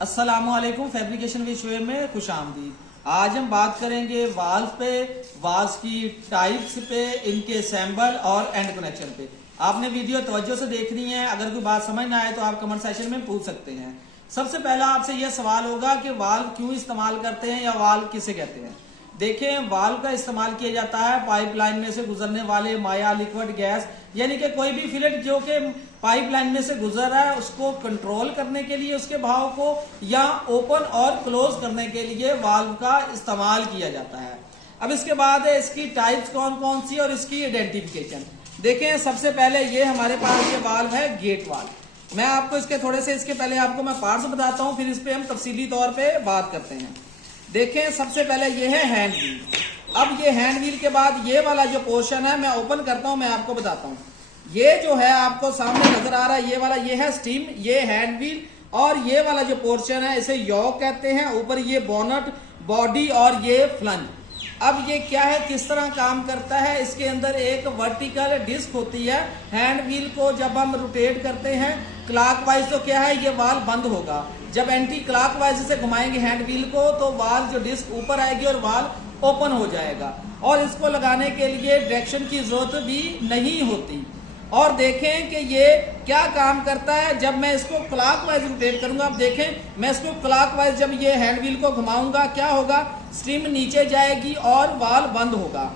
अस्सलामुअलैकुम। Fabrication with Shoaib में खुश आमदीद। आज हम बात करेंगे वाल्व पे, वाल्व की टाइप्स पे, इनके सैम्बल और एंड कनेक्शन पे। आपने वीडियो तवज्जो से देखनी है। अगर कोई बात समझ ना आए तो आप कमेंट सेक्शन में पूछ सकते हैं। सबसे पहला आपसे यह सवाल होगा कि वाल्व क्यों इस्तेमाल करते हैं या वाल्व किसे कहते हैं। देखें, वाल्व का इस्तेमाल किया जाता है पाइपलाइन में से गुजरने वाले माया, लिक्विड, गैस, यानी कि कोई भी फ्लूइड जो कि पाइपलाइन में से गुजर रहा है उसको कंट्रोल करने के लिए, उसके बहाव को, या ओपन और क्लोज करने के लिए वाल्व का इस्तेमाल किया जाता है। अब इसके बाद है इसकी टाइप्स कौन कौन सी और इसकी आइडेंटिफिकेशन। देखें, सबसे पहले ये हमारे पास ये वाल्व है गेट वाल्व। मैं आपको इसके थोड़े से इसके पहले आपको मैं पार्ट्स बताता हूं, फिर इस पे हम तफसीली तौर पे बात करते हैं। देखें, सबसे पहले ये है हैंड व्हील। अब ये हैंड व्हील के बाद ये वाला जो पोर्शन है मैं ओपन करता हूं, मैं आपको बताता हूं। ये जो है आपको सामने नजर आ रहा है, ये वाला ये है स्टीम, ये हैंड व्हील, और ये वाला जो पोर्शन है इसे यॉक कहते हैं। ऊपर ये बोनट, बॉडी और ये फ्लंज। अब ये क्या है, किस तरह काम करता है। इसके अंदर एक वर्टिकल डिस्क होती है। हैंड व्हील को जब हम रोटेट करते हैं क्लॉकवाइज तो क्या है, ये वाल्व बंद होगा। जब एंटी क्लॉकवाइज से घुमाएंगे हैंड व्हील को तो वाल्व जो डिस्क ऊपर आएगी और वाल्व ओपन हो जाएगा। और इसको लगाने के लिए डायरेक्शन की जरूरत भी नहीं होती। और देखें कि ये क्या काम करता है। जब मैं इसको क्लॉकवाइज रोटेट करूंगा, आप देखें मैं इसको क्लॉकवाइज जब ये हैंड व्हील को घुमाऊंगा, क्या होगा, स्टीम नीचे जाएगी और वाल्व बंद होगा।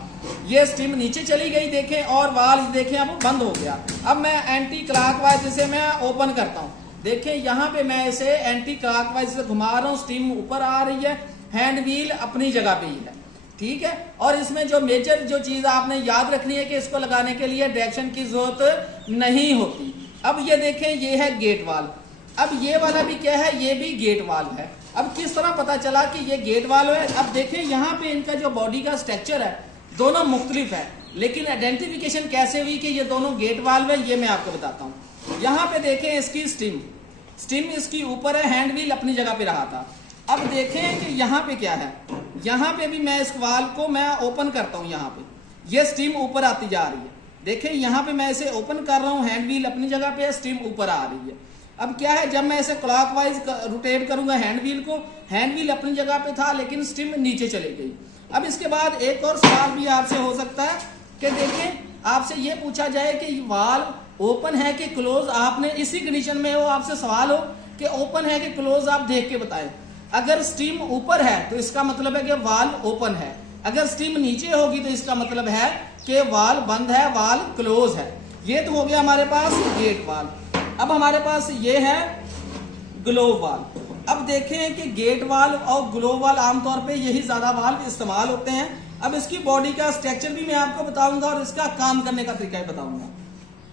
ये स्टीम नीचे चली गई देखें, और वाल्व देखें अब बंद हो गया। अब मैं एंटी क्लॉकवाइज से मैं ओपन करता हूं। देखें, यहाँ पे मैं इसे एंटी क्लॉकवाइज से घुमा रहा हूँ, स्टीम ऊपर आ रही है, हैंड व्हील अपनी जगह पे ही है, ठीक है। और इसमें जो मेजर जो चीज आपने याद रखनी है कि इसको लगाने के लिए डायरेक्शन की जरूरत नहीं होती। अब ये देखें, ये है गेट वाल्व। अब ये वाला भी क्या है, ये भी गेट वाल्व है। अब किस तरह पता चला कि ये गेट वाल्व है। अब देखें, यहाँ पे इनका जो बॉडी का स्ट्रक्चर है दोनों मुख्तलिफ है, लेकिन आइडेंटिफिकेशन कैसे हुई कि ये दोनों गेट वाल्व है ये मैं आपको बताता हूँ। यहाँ पे देखें इसकी स्टीम इसकी ऊपर है, हैंड व्हील अपनी जगह पे रहा था। अब देखें कि यहाँ पे क्या है, यहाँ पे भी मैं इस वाल्व को मैं ओपन करता हूँ। यहाँ पे ये स्टीम ऊपर आती जा रही है। देखें, यहाँ पे मैं इसे ओपन कर रहा हूँ, हैंड व्हील अपनी जगह पे है, स्टीम ऊपर आ रही है। अब क्या है, जब मैं इसे क्लॉकवाइज रोटेट करूंगा हैंड व्हील को, हैंड व्हील अपनी जगह पे था लेकिन स्टीम नीचे चली गई। अब इसके बाद एक और सवाल भी आपसे हो सकता है कि देखें, आपसे ये पूछा जाए कि वाल्व ओपन है कि क्लोज। आपने इसी कंडीशन में हो, आपसे सवाल हो कि ओपन है कि क्लोज, आप देख के बताएं। अगर स्टीम ऊपर है तो इसका मतलब है कि वाल्व ओपन है। अगर स्टीम नीचे होगी तो इसका मतलब है कि वाल्व बंद है, वाल्व क्लोज है। ये तो हो गया हमारे पास गेट वाल्व। अब हमारे पास ये है ग्लोव वाल्व। अब देखें कि गेट वाल्व और ग्लोव वाल्व आमतौर पे यही ज्यादा वाल्व इस्तेमाल होते हैं। अब इसकी बॉडी का स्ट्रक्चर भी मैं आपको बताऊंगा और इसका काम करने का तरीका भी बताऊंगा।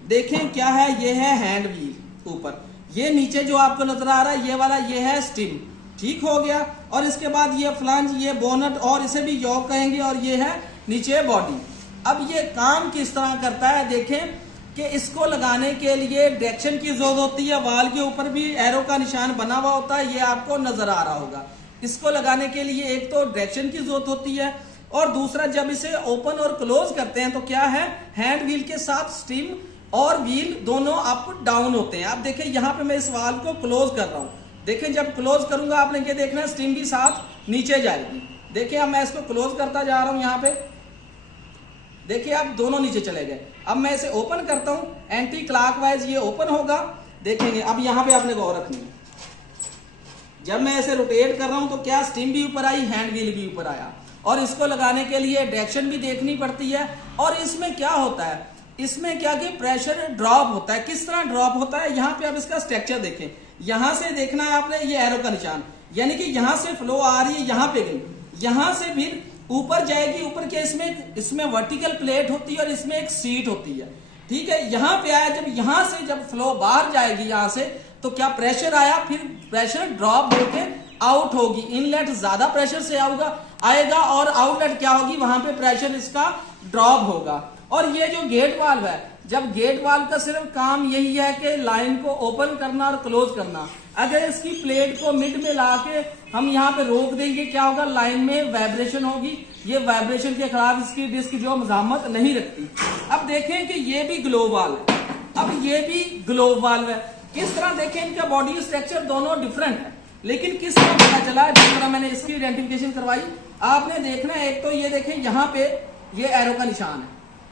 देखें क्या है, ये है हैंड व्हील ऊपर, ये नीचे जो आपको नजर आ रहा है ये वाला, ये है स्टीम, ठीक हो गया। और इसके बाद ये फ्लंज, ये बोनट, और इसे भी यॉक कहेंगे, और ये है नीचे बॉडी। अब ये काम किस तरह करता है, देखें कि इसको लगाने के लिए डायरेक्शन की जरूरत होती है। वाल के ऊपर भी एरो का निशान बना हुआ होता है, ये आपको नजर आ रहा होगा। इसको लगाने के लिए एक तो डायरेक्शन की जरूरत होती है, और दूसरा जब इसे ओपन और क्लोज करते हैं तो क्या है, हैंड व्हील के साथ स्टीम और व्हील दोनों अप डाउन होते हैं। अब देखें, यहाँ पे मैं इस वाल को क्लोज कर रहा हूं। देखें, जब क्लोज करूंगा आपने ये देखना है स्टीम भी साथ नीचे जाएगी। देखिए, अब मैं इसको क्लोज करता जा रहा हूं। यहाँ पे देखिए, अब दोनों नीचे चले गए। अब मैं इसे ओपन करता हूं, एंटी क्लॉकवाइज ये ओपन होगा। देखेंगे, अब यहाँ पे आपने गौर रखनी है, जब मैं इसे रोटेट कर रहा हूं तो क्या स्टीम भी ऊपर आई, हैंड व्हील भी ऊपर आया। और इसको लगाने के लिए डायरेक्शन भी देखनी पड़ती है। और इसमें क्या होता है, इसमें क्या कि प्रेशर ड्रॉप होता है। किस तरह ड्रॉप होता है, यहाँ पे आप इसका स्ट्रक्चर देखें। यहां से देखना है आपने, ये एरो का निशान, यानी कि यहां से फ्लो आ रही है, यहां पे गई, यहां से फिर ऊपर जाएगी। ऊपर के इसमें वर्टिकल प्लेट होती है और इसमें एक सीट होती है, ठीक है। यहां पे आया, जब यहां से जब फ्लो बाहर जाएगी यहां से, तो क्या प्रेशर आया, फिर प्रेशर ड्रॉप होके आउट होगी। इनलेट ज्यादा प्रेशर से आएगा और आउटलेट क्या होगी, वहां पे प्रेशर इसका ड्रॉप होगा। और ये जो गेट वाल्व है, जब गेट वाल्व का सिर्फ काम यही है कि लाइन को ओपन करना और क्लोज करना। अगर इसकी प्लेट को मिड में लाके हम यहाँ पे रोक देंगे, क्या होगा, लाइन में वाइब्रेशन होगी। ये वाइब्रेशन के खिलाफ इसकी डिस्क जो मज़ामत नहीं रखती। अब देखें कि ये भी ग्लोव वाल्व है, अब ये भी ग्लोव वाल्व है। किस तरह देखें, इनका बॉडी स्ट्रक्चर दोनों डिफरेंट है। लेकिन किस तरह पता चला, जिस तरह मैंने इसकी आइडेंटिफिकेशन करवाई, आपने देखना है एक तो ये देखें यहाँ पे ये एरो का निशान है,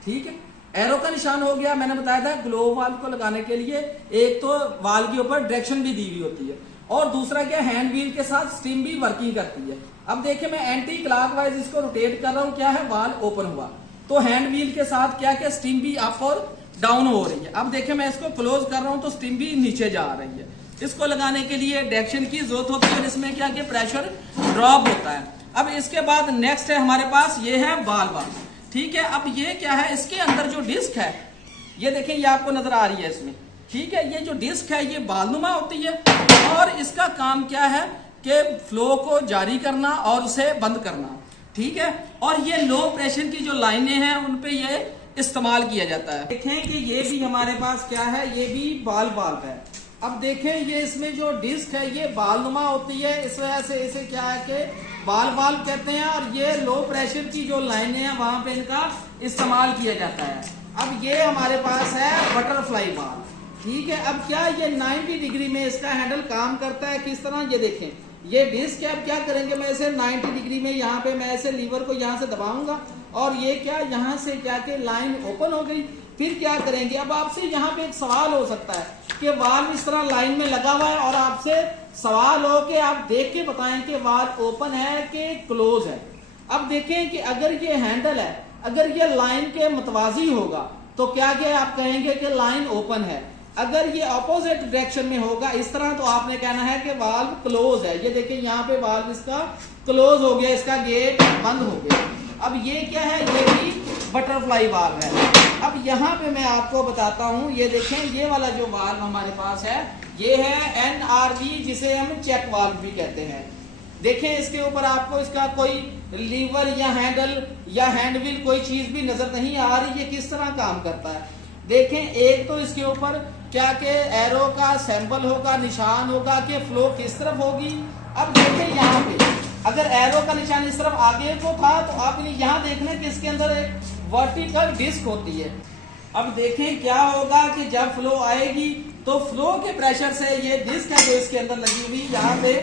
ठीक है, एरो का निशान हो गया। मैंने बताया था ग्लोव वाल्व को लगाने के लिए एक तो वाल्व के ऊपर डायरेक्शन भी दी हुई होती है, और दूसरा क्या, हैंड व्हील के साथ स्टीम भी वर्किंग करती है। अब देखिए मैं एंटी क्लॉकवाइज इसको रोटेट कर रहा हूँ, क्या है, वाल्व ओपन हुआ, तो हैंड व्हील के साथ क्या क्या स्टीम भी अप और डाउन हो रही है। अब देखिए मैं इसको क्लोज कर रहा हूँ तो स्टीम भी नीचे जा रही है। इसको लगाने के लिए डायरेक्शन की जरूरत होती है, इसमें क्या कि प्रेशर ड्रॉप होता है। अब इसके बाद नेक्स्ट है हमारे पास ये है बाल बाल, ठीक है। अब ये क्या है, इसके अंदर जो डिस्क है ये देखें, ये आपको नजर आ रही है इसमें, ठीक है। ये जो डिस्क है ये बालनुमा होती है, और इसका काम क्या है कि फ्लो को जारी करना और उसे बंद करना, ठीक है। और ये लो प्रेशर की जो लाइनें हैं उन पे ये इस्तेमाल किया जाता है। देखें कि ये भी हमारे पास क्या है, ये भी बाल बाल्ब है। अब देखें ये इसमें जो डिस्क है ये बालनुमा होती है, इस वजह से इसे क्या है कि बाल बाल्ब कहते हैं, और ये लो प्रेशर की जो लाइनें हैं वहां पे इनका इस्तेमाल किया जाता है। अब ये हमारे पास है बटरफ्लाई बाल्ब, ठीक है। अब क्या ये 90 डिग्री में इसका हैंडल काम करता है, किस तरह, ये देखें ये डिस्क है। अब क्या करेंगे, मैं इसे 90 डिग्री में यहाँ पे मैं ऐसे लीवर को यहाँ से दबाऊंगा, और ये क्या यहाँ से क्या कि लाइन ओपन हो गई। फिर क्या करेंगे, अब आपसे यहाँ पे एक सवाल हो सकता है कि वाल्व इस तरह लाइन में लगा हुआ है, और आपसे सवाल हो कि आप देख के बताएं कि वाल्व ओपन है कि क्लोज है। अब देखें कि अगर ये हैंडल है, अगर ये लाइन के मुतवाजी होगा तो क्या आप कहेंगे कि लाइन ओपन है। अगर ये ऑपोजिट डायरेक्शन में होगा इस तरह, तो आपने कहना है कि वाल्व क्लोज है। ये देखिए यहाँ पे वाल्व इसका क्लोज हो गया, इसका गेट बंद हो गया। अब ये क्या है, ये भी बटरफ्लाई वाल्व है। अब यहाँ पे मैं आपको बताता हूँ, ये देखें ये वाला जो वाल्व हमारे पास है ये है NRV, जिसे हम चेक वाल्व भी कहते हैं। देखें इसके ऊपर आपको इसका कोई लीवर या हैंडल या हैंड व्हील कोई चीज भी नजर नहीं आ रही, ये किस तरह काम करता है। देखें एक तो इसके ऊपर क्या के एरो का सैंपल होगा, निशान होगा कि फ्लो किस तरफ होगी। अब देखें यहाँ पे अगर एरो का निशान इस तरफ आगे को था तो आपने यहाँ देखना कि इसके अंदर एक वर्टिकल डिस्क होती है। अब देखें क्या होगा कि जब फ्लो आएगी तो फ्लो के प्रेशर से ये डिस्क है जो इसके अंदर लगी हुई यहाँ पे,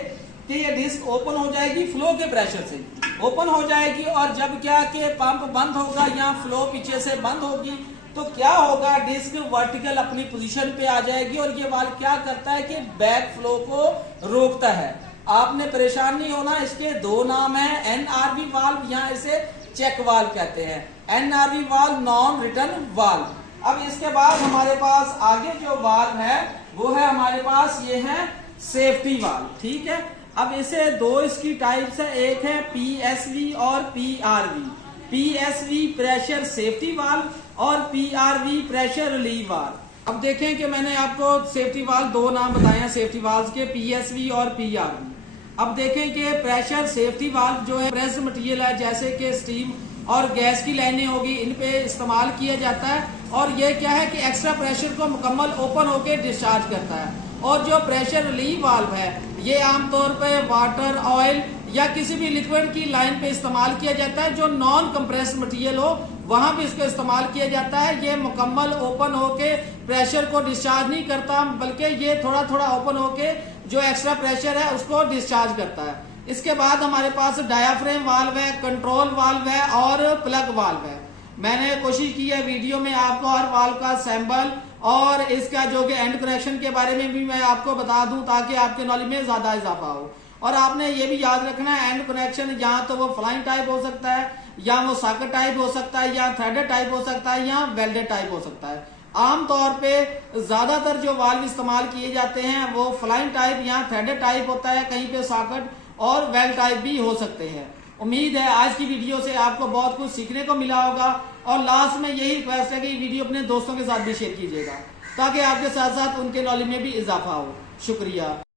कि ये डिस्क ओपन हो जाएगी, फ्लो के प्रेशर से ओपन हो जाएगी। और जब क्या कि पंप बंद होगा या फ्लो पीछे से बंद होगी तो क्या होगा, डिस्क वर्टिकल अपनी पोजीशन पे आ जाएगी, और ये वाल्व क्या करता है कि बैक फ्लो को रोकता है। आपने परेशान नहीं होना, इसके दो नाम है, NRV वाल्व या इसे चेक वाल्व कहते हैं। NRV valve non return valve. अब इसके बाद हमारे पास आगे जो वाल्व है वो है हमारे पास ये है सेफ्टी वाल्व, ठीक है। अब इसे दो इसकी टाइप्स है, एक है PSV और PRV। PSV pressure safety valve और PRV प्रेशर रिलीव वाल्व। अब देखें कि मैंने आपको सेफ्टी वाल्व दो नाम बताए हैं सेफ्टी वाल्व के, PSV और PRV। अब देखें कि प्रेशर सेफ्टी वाल्व जो है प्रेस्ड मटेरियल है, जैसे कि स्टीम और गैस की लाइनें होगी, इन पे इस्तेमाल किया जाता है। और ये क्या है कि एक्स्ट्रा प्रेशर को मुकम्मल ओपन होकर डिस्चार्ज करता है। और जो प्रेशर रिलीव वाल्व है ये आमतौर पे वाटर, ऑयल या किसी भी लिक्विड की लाइन पे इस्तेमाल किया जाता है, जो नॉन कंप्रेस्ड मटेरियल हो वहां भी इसको इस्तेमाल किया जाता है। ये मुकम्मल ओपन होके प्रेशर को डिस्चार्ज नहीं करता, बल्कि ये थोड़ा थोड़ा ओपन होके जो एक्स्ट्रा प्रेशर है उसको डिस्चार्ज करता है। इसके बाद हमारे पास डायाफ्रेम वाल्व है, कंट्रोल वाल्व है और प्लग वाल्व है। मैंने कोशिश की है वीडियो में आपको हर वाल्व का सैंपल और इसका जो कि एंड कनेक्शन के बारे में भी मैं आपको बता दूं, ताकि आपके नॉलेज में ज्यादा इजाफा हो। और आपने ये भी याद रखना है एंड कनेक्शन या तो वो फ्लाइंग टाइप हो सकता है, या वो सॉकेट टाइप हो सकता है, या थ्रेडेड टाइप हो सकता है, या वेल्डेड टाइप हो सकता है। आमतौर पे ज्यादातर जो वाल्व इस्तेमाल किए जाते हैं वो फ्लाइंग टाइप या थ्रेडेड टाइप होता है, कहीं पे सॉकेट और वेल टाइप भी हो सकते हैं। उम्मीद है आज की वीडियो से आपको बहुत कुछ सीखने को मिला होगा, और लास्ट में यही रिक्वेस्ट है कि वीडियो अपने दोस्तों के साथ भी शेयर कीजिएगा, ताकि आपके साथ साथ उनके नॉलेज में भी इजाफा हो। शुक्रिया।